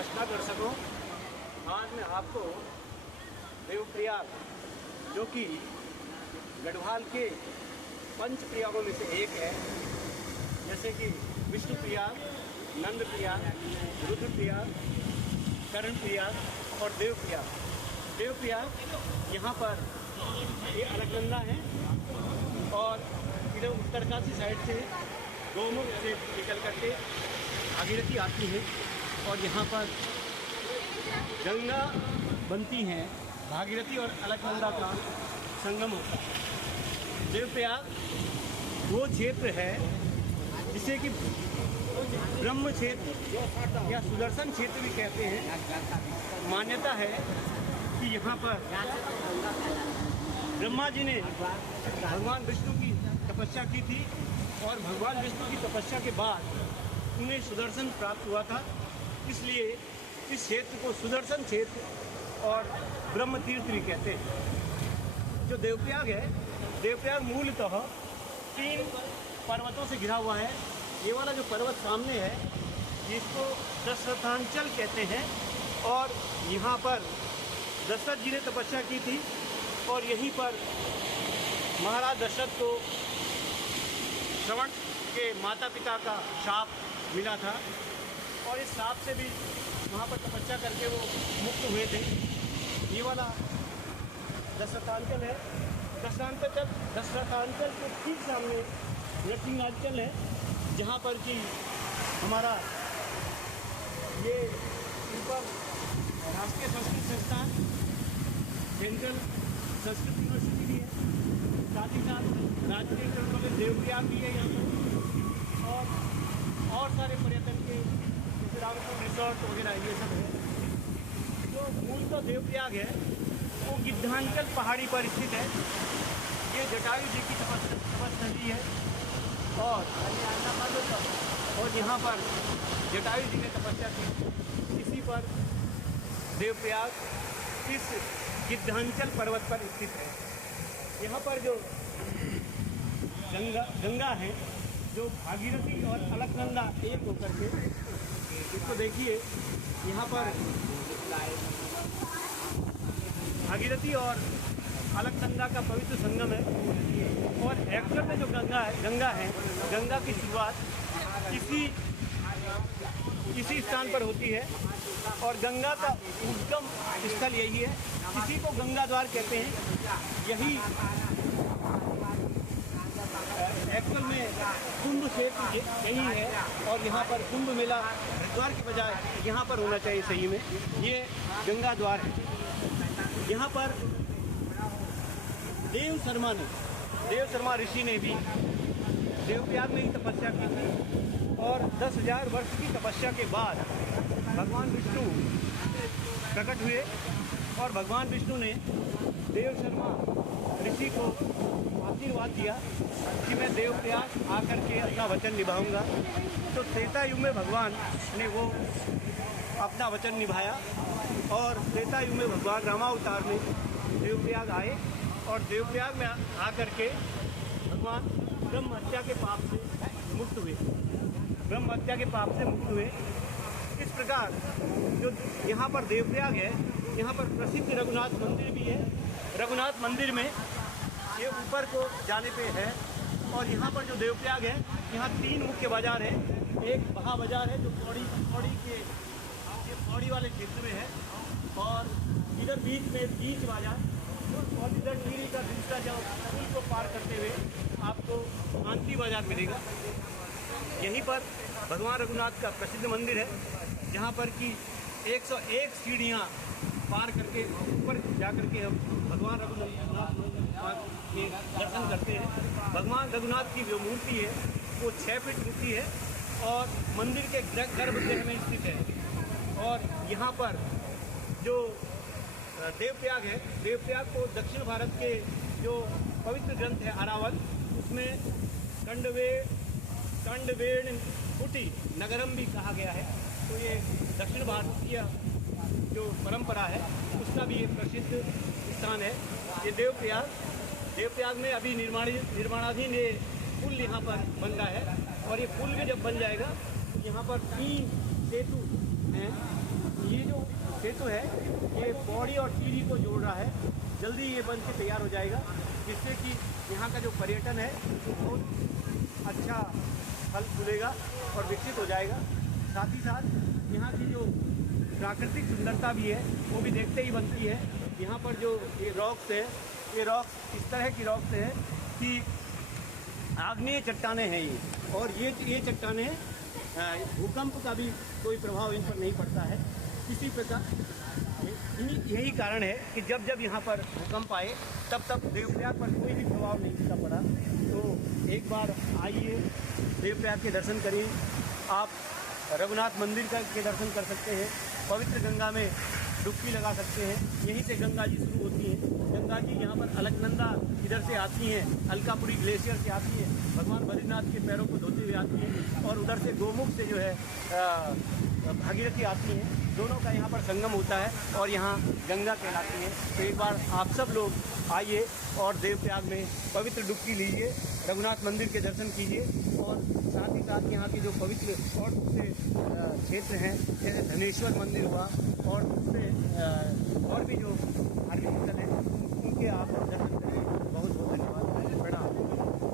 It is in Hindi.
नमस्कार दर्शकों, आज मैं आपको देवप्रयाग जो कि गढ़वाल के पंच प्रयागों में से एक है, जैसे कि विष्णु प्रयाग, नंद प्रयाग, रुद्र प्रयाग, कर्ण प्रयाग और देव प्रयाग। देव प्रयाग यहाँ पर ये अलकनंदा है और इधर उत्तरकाशी साइड से गौमुख से निकल करके भागीरथी आती है और यहाँ पर गंगा बनती हैं। भागीरथी और अलकनंदा का संगम होता है। देवप्रयाग वो क्षेत्र है जिसे कि ब्रह्म क्षेत्र या सुदर्शन क्षेत्र भी कहते हैं। मान्यता है कि यहाँ पर ब्रह्मा जी ने भगवान विष्णु की तपस्या की थी और भगवान विष्णु की तपस्या के बाद उन्हें सुदर्शन प्राप्त हुआ था। इसलिए इस क्षेत्र को सुदर्शन क्षेत्र और ब्रह्म तीर्थ भी कहते हैं। जो देवप्रयाग है, देवप्रयाग मूलतः 3 पर्वतों से घिरा हुआ है। ये वाला जो पर्वत सामने है इसको दशरथांचल कहते हैं और यहाँ पर दशरथ जी ने तपस्या की थी और यहीं पर महाराज दशरथ को श्रवण के माता पिता का शाप मिला था और इस शाप से भी वहाँ पर तपस्या करके वो मुक्त हुए थे। ये वाला दशरथांचल है। दशरथांचल के ठीक सामने नरसिंहांचल है, जहाँ पर कि हमारा ये ऊपर राष्ट्रीय संस्कृत संस्थान, सेंट्रल संस्कृत यूनिवर्सिटी भी है, साथ ही साथ राजकीय इंटर कॉलेज देवप्रयाग भी है यहाँ पर और सारे पर्यटन के रिसोर्ट वगैरह ये सब है। जो मूल तो देवप्रयाग है वो गिद्धांचल पहाड़ी पर स्थित है। ये जटायु जी की तपस्थली है और यहाँ पर जटायु जी ने तपस्या की। इसी पर देवप्रयाग इस गिद्धांचल पर्वत पर स्थित है। यहाँ पर जो गंगा है, जो भागीरथी और अलकनंदा एक होकर के, इसको देखिए यहाँ पर भागीरथी और अलकनंदा का पवित्र संगम है और एक्चुअल में जो गंगा है, गंगा की शुरुआत इसी स्थान पर होती है और गंगा का उद्गम स्थल यही है। इसी को गंगा द्वार कहते हैं। यही एक्चुअल में कुंभ क्षेत्र यही है और यहाँ पर कुंभ मेला हरिद्वार के बजाय यहाँ पर होना चाहिए। सही में ये गंगा द्वार है। यहाँ पर देव शर्मा ऋषि ने भी देवप्रयाग में ही तपस्या की थी और 10,000 वर्ष की तपस्या के बाद भगवान विष्णु प्रकट हुए और भगवान विष्णु ने देव शर्मा ऋषि को आशीर्वाद दिया कि मैं देवप्रयाग आकर के अपना वचन निभाऊंगा। तो त्रेता युग में भगवान ने वो अपना वचन निभाया और त्रेता युग में भगवान रामावतार में देवप्रयाग आए और देवप्रयाग में आकर के भगवान ब्रह्म हत्या के पाप से मुक्त हुए। ब्रह्म हत्या के पाप से मुक्त हुए। इस प्रकार जो यहाँ पर देवप्रयाग है, यहाँ पर प्रसिद्ध रघुनाथ मंदिर भी है। रघुनाथ मंदिर में ये ऊपर को जाने पे है और यहाँ पर जो देवप्रयाग है, यहाँ 3 मुख्य बाजार है। एक बहा बाजार है जो पौड़ी वाले क्षेत्र में है और इधर बीच में बीच बाजार और इधर नीरी का दूसरा जो पुल को पार करते हुए आपको शांति बाजार मिलेगा। यहीं पर भगवान रघुनाथ का प्रसिद्ध मंदिर है, जहाँ पर कि 101 सीढ़ियाँ पार करके ऊपर जाकर के हम भगवान रघुनाथ के दर्शन करते हैं। भगवान रघुनाथ की जो मूर्ति है वो 6 फीट मूर्ति है और मंदिर के गर्भगृह में स्थित है। और यहाँ पर जो देवप्रयाग है, देवप्रयाग को दक्षिण भारत के जो पवित्र ग्रंथ है अरावल, उसमें कंडवेण कुटी नगरम भी कहा गया है। तो ये दक्षिण भारत की जो परंपरा है उसका भी एक प्रसिद्ध स्थान है ये देवप्रयाग में अभी निर्माणाधीन ये पुल यहाँ पर बन रहा है और ये पुल भी जब बन जाएगा तो यहाँ पर 3 सेतु हैं ये जो सेतु है ये पौड़ी और टिहरी को जोड़ रहा है। जल्दी ये बन के तैयार हो जाएगा, जिससे कि यहाँ का जो पर्यटन है वो बहुत अच्छा फल फूलेगा और विकसित हो जाएगा। साथ ही साथ यहाँ की जो प्राकृतिक सुंदरता भी है वो भी देखते ही बनती है। यहाँ पर जो ये रॉक्स है, ये रॉक्स इस तरह की रॉक्स है कि आग्नेय चट्टानें हैं ये, और ये चट्टानें भूकंप का भी कोई प्रभाव इन पर नहीं पड़ता है किसी प्रकार। यही कारण है कि जब जब यहाँ पर भूकंप आए तब तब देवप्रयाग पर कोई भी प्रभाव नहीं इसका पड़ा। तो एक बार आइए, देवप्रयाग के दर्शन करिए। आप रघुनाथ मंदिर के दर्शन कर सकते हैं, पवित्र गंगा में डुबकी लगा सकते हैं। यहीं से गंगा जी शुरू होती है। गंगा जी यहाँ पर अलकनंदा इधर से आती हैं, अलकापुरी ग्लेशियर से आती हैं, भगवान बद्रीनाथ के पैरों को धोते हुए आती हैं, और उधर से गोमुख से जो है भागीरथी आती हैं। दोनों का यहाँ पर संगम होता है और यहाँ गंगा कहलाती है। तो एक बार आप सब लोग आइए और देवप्रयाग में पवित्र डुबकी लीजिए, रघुनाथ मंदिर के दर्शन कीजिए, और साथ ही साथ यहाँ के जो पवित्र और दूसरे क्षेत्र हैं जैसे धनेश्वर मंदिर हुआ और दूसरे